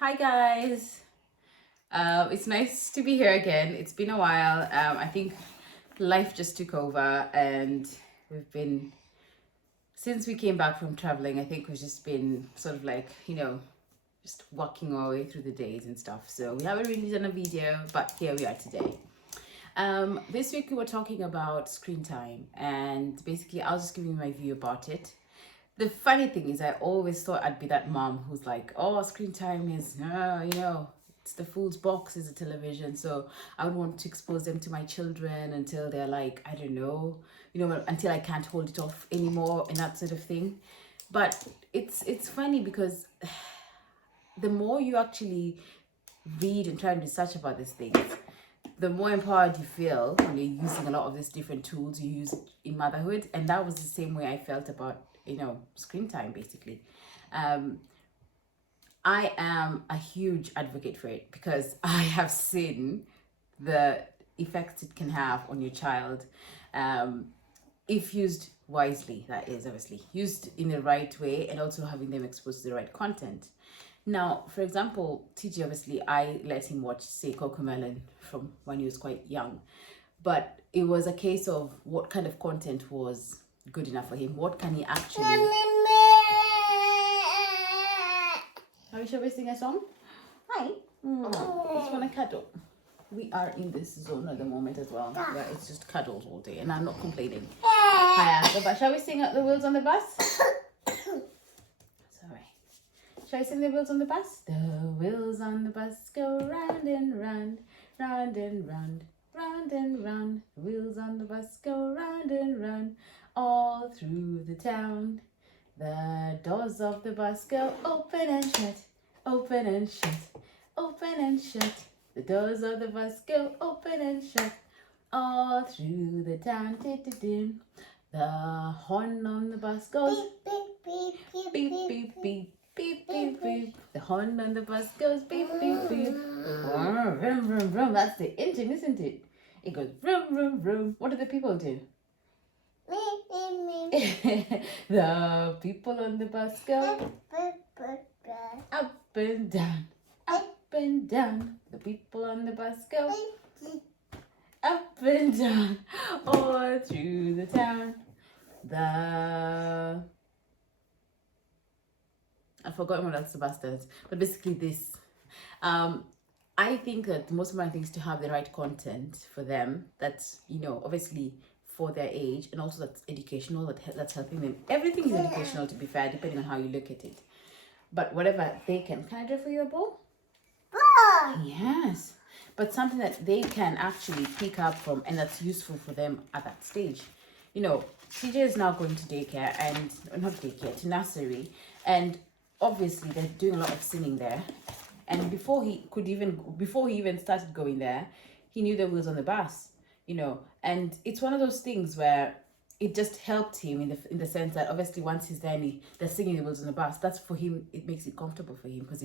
Hi guys, it's nice to be here again. It's been a while. I think life just took over, and we've been since we came back from traveling. I think we've just been sort of like just walking our way through the days and stuff. So we haven't really done a video, but here we are today. This week we were talking about screen time, and basically I was just giving my view about it. The funny thing is, I always thought I'd be that mom who's like, oh, screen time is, it's the fool's box is a television. So I would want to expose them to my children until they're like, I don't know, until I can't hold it off anymore and that sort of thing. But it's funny because the more you actually read and try and research about these things, the more empowered you feel when you're using a lot of these different tools you use in motherhood. And that was the same way I felt about screen time basically. I am a huge advocate for it because I have seen the effects it can have on your child, if used wisely, that is, obviously used in the right way, and also having them exposed to the right content. Now, for example, TJ, obviously I let him watch, say, Cocomelon from when he was quite young, but it was a case of what kind of content was good enough for him. What can he actually... Shall we sing a song? Hi. Just want to cuddle. We are in this zone at the moment as well, where it's just cuddles all day, and I'm not complaining. Hi, Asha, but shall we sing The Wheels on the Bus? Sorry. Shall I sing The Wheels on the Bus? The wheels on the bus go round and round, round and round, round and round. The wheels on the bus go round and round, all through the town. The doors of the bus go open and shut, open and shut, open and shut. The doors of the bus go open and shut, all through the town. The horn on the bus goes beep, beep, beep, beep, beep, beep, beep, beep. The horn on the bus goes beep, beep, beep. Vroom, vroom, vroom. That's the engine, isn't it? It goes vroom, vroom, vroom. What do the people do? The people on the bus go up and down, up and down. The people on the bus go up and down, all through the town. I've forgotten what else the bus does, but basically this. I think that most of my things to have the right content for them. That's obviously for their age, and also that's educational. That's helping them. Everything is educational, to be fair, depending on how you look at it. But whatever they can I draw for you a ball? Yes, but something that they can actually pick up from, and that's useful for them at that stage. CJ is now going to daycare, and not daycare, to nursery, and obviously they're doing a lot of singing there. And before he even started going there, he knew there was on the bus, and it's one of those things where it just helped him in the sense that obviously once he's there and they're singing the words on the bus, that's for him, it makes it comfortable for him because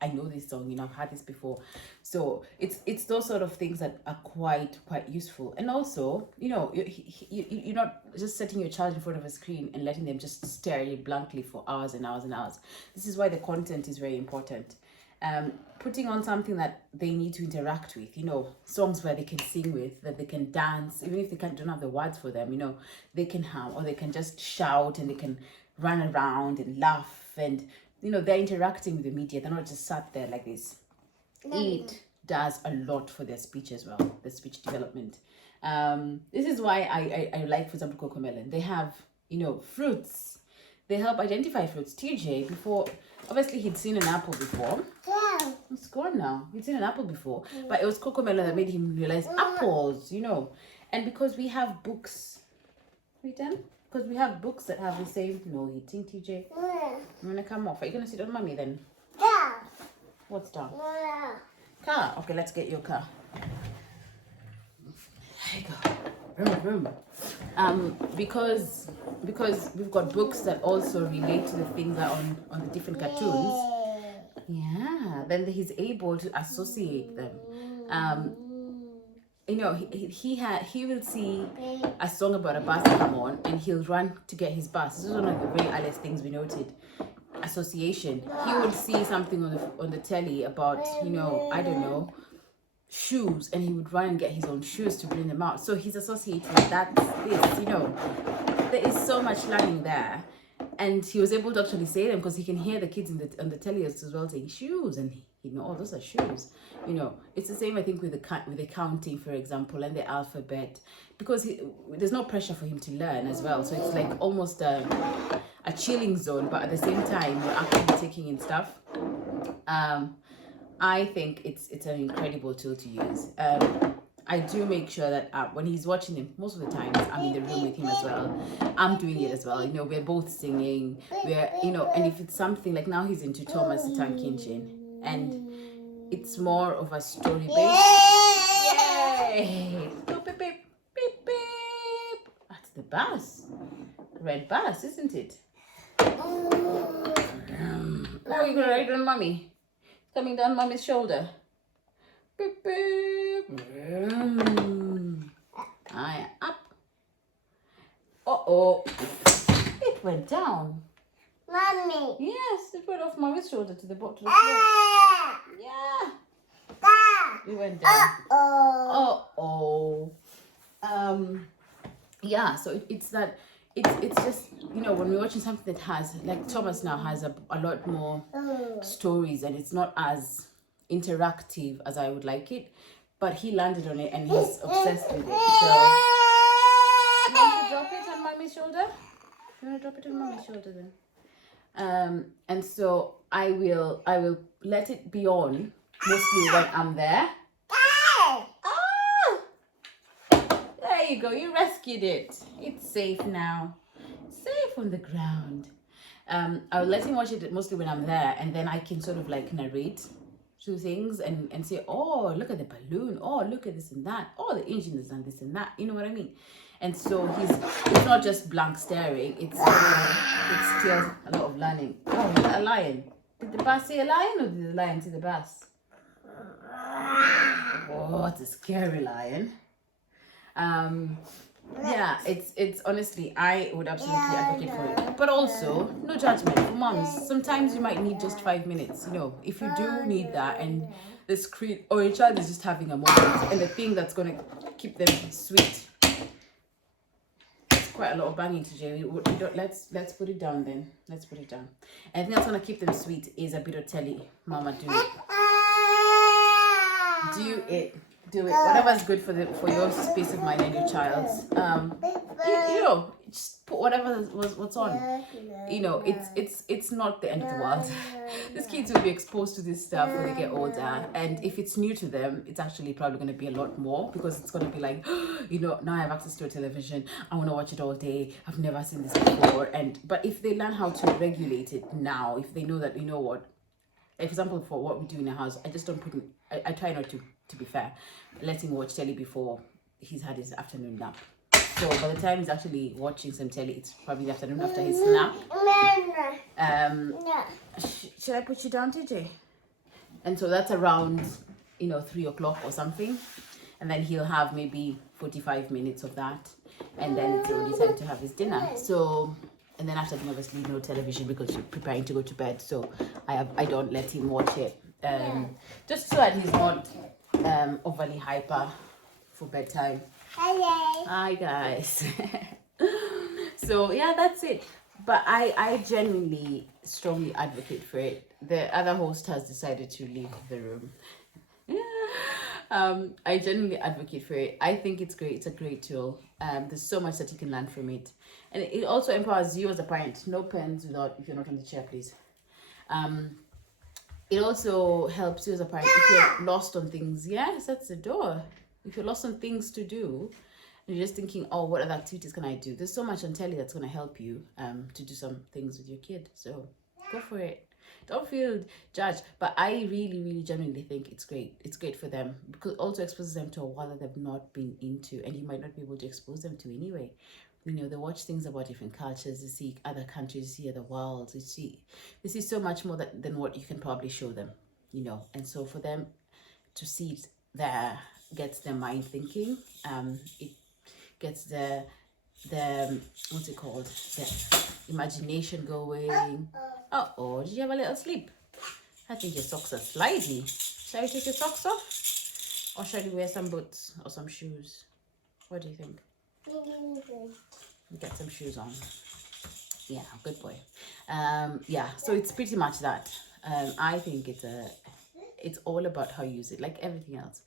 I know this song, I've had this before. So it's those sort of things that are quite useful. And also, you're not just setting your child in front of a screen and letting them just stare at it blankly for hours and hours and hours. This is why the content is very important. Putting on something that they need to interact with, songs where they can sing with, that they can dance, even if they don't have the words for them, they can hum, or they can just shout, and they can run around and laugh, and they're interacting with the media. They're not just sat there like this. It does a lot for their speech as well, the speech development. This is why I like, for example, Cocomelon. They have fruits. They help identify fruits. TJ, before, obviously he'd seen an apple before. Yeah. It's gone now. He'd seen an apple before. But it was Cocomelon that made him realize apples, And because we have books. Are you done? Because we have books that have the same, no eating, TJ. I'm going to come off. Are you going to sit on mommy then? Yeah. What's down? Yeah. Car. Okay, let's get your car. There you go. Because we've got books that also relate to the things that are on the different cartoons. Yeah, then he's able to associate them. He will see a song about a bus come on, and he'll run to get his bus. This is one of the very earliest things we noted. association. He would see something on the telly about, I don't know, shoes, and he would run and get his own shoes to bring them out. So he's associating that's this, there is so much learning there. And he was able to actually say them because he can hear the kids on the telly as well saying shoes, and he know, oh, those are shoes. It's the same, I think, with the counting, for example, and the alphabet, because there's no pressure for him to learn as well. So it's like almost a chilling zone, but at the same time, we're actually taking in stuff. I think it's an incredible tool to use. I do make sure that when he's watching him, most of the time I'm in the room with him as well. I'm doing it as well. We're both singing. And if it's something like now he's into Thomas the Tank Engine, and it's more of a story based. Yay! Beep, beep, beep, beep, beep. That's the bus. Red bus, isn't it? Oh, you're gonna ride on mommy. Coming down mommy's shoulder. Beep, beep. I up. Uh-oh. It went down. Mommy. Yes, it went off mommy's shoulder to the bottom. Yeah. It went down. Uh-oh. Yeah, so it's that it's just, when we're watching something that has, like Thomas now has a lot more stories, and it's not as interactive as I would like it, but he landed on it and he's obsessed with it. So you want to drop it on mommy's shoulder? You want to drop it on mommy's shoulder then? And so I will let it be on mostly when I'm there. There you go, you rescued it. It's safe now. Safe on the ground. I'll let him watch it mostly when I'm there, and then I can sort of like narrate through things and say, oh, look at the balloon. Oh, look at this and that. Oh, the engine is done this and that. You know what I mean? And so it's not just blank staring. It's still a lot of learning. Oh, a lion. Did the bus see a lion, or did the lion see the bus? Oh, it's a scary lion. Yeah, it's honestly, I would absolutely advocate for it. But also, no judgment for moms. Sometimes you might need just 5 minutes, if you do need that, and the screen or your child is just having a moment, and the thing that's going to keep them sweet. It's quite a lot of banging today. Let's put it down then. Let's put it down. And the thing that's going to keep them sweet is a bit of telly. Mama, do it. Do it. Do it. Whatever's good for your space of mind and your child's. Just put what's on. It's not the end of the world. These kids will be exposed to this stuff when they get older, and if it's new to them, it's actually probably going to be a lot more, because it's going to be like, now I have access to a television. I want to watch it all day. I've never seen this before. But if they learn how to regulate it now, if they know that, what, like, for example, for what we do in the house, I just don't put in, I try not to be fair, let him watch telly before he's had his afternoon nap. So by the time he's actually watching some telly, it's probably the afternoon after his nap. Should I put you down, TJ? And so that's around 3 o'clock or something, and then he'll have maybe 45 minutes of that, and then it's already time to have his dinner. So, and then after dinner, obviously no television, because you're preparing to go to bed. So I don't let him watch it, just so that he's not overly hyper for bedtime. Hello. Hi guys. So yeah, that's it. But I genuinely strongly advocate for it. The other host has decided to leave the room. I genuinely advocate for it. I think it's great. It's a great tool. There's so much that you can learn from it, and it also empowers you as a parent. No pens if you're not on the chair, please. It also helps you as a parent if you're lost on things. Yes, that's the door. If you're lost on things to do, and you're just thinking, oh, what other activities can I do? There's so much on telly that's going to help you to do some things with your kid. So go for it. Don't feel judged. But I really, really genuinely think it's great. It's great for them, because it also exposes them to a world that they've not been into, and you might not be able to expose them to anyway. They watch things about different cultures, they see other countries, they see other worlds, they see so much more than what you can probably show them, And so for them to see it there gets their mind thinking. It gets the what's it called? The imagination going. Uh-oh, did you have a little sleep? I think your socks are slidey. Shall we take your socks off? Or shall we wear some boots or some shoes? What do you think? Get some shoes on. Yeah, good boy. Yeah, so it's pretty much that. I think it's all about how you use it, like everything else.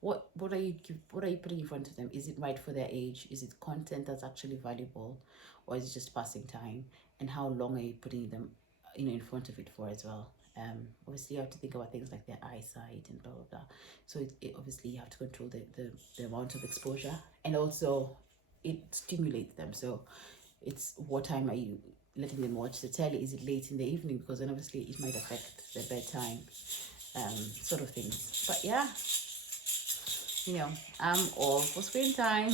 What are you putting in front of them? Is it right for their age? Is it content that's actually valuable, or is it just passing time? And how long are you putting them, in front of it for as well? Obviously you have to think about things like their eyesight and blah blah blah. So obviously you have to control the amount of exposure, and also it stimulates them. So it's what time are you letting them watch the telly? Is it late in the evening? Because then obviously it might affect their bedtime, sort of things. But yeah, I'm all for screen time.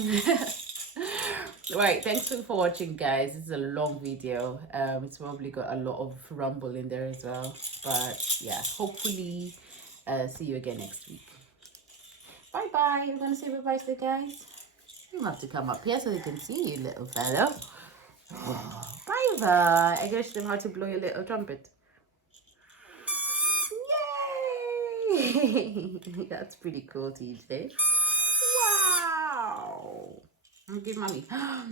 Right, thanks for watching, guys. This is a long video. It's probably got a lot of rumble in there as well, but yeah, hopefully see you again next week. Bye bye. You're gonna say bye bye to the guys? You have to come up here so they can see you, little fellow. Bye bye. I guess them how to blow your little trumpet. Yay! That's pretty cool, TJ. Wow. Give mommy. Wow.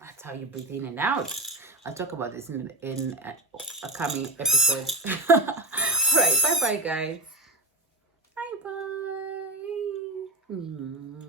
That's how you breathe in and out. I'll talk about this in a coming episode. All right. Bye bye, guys. Bye bye.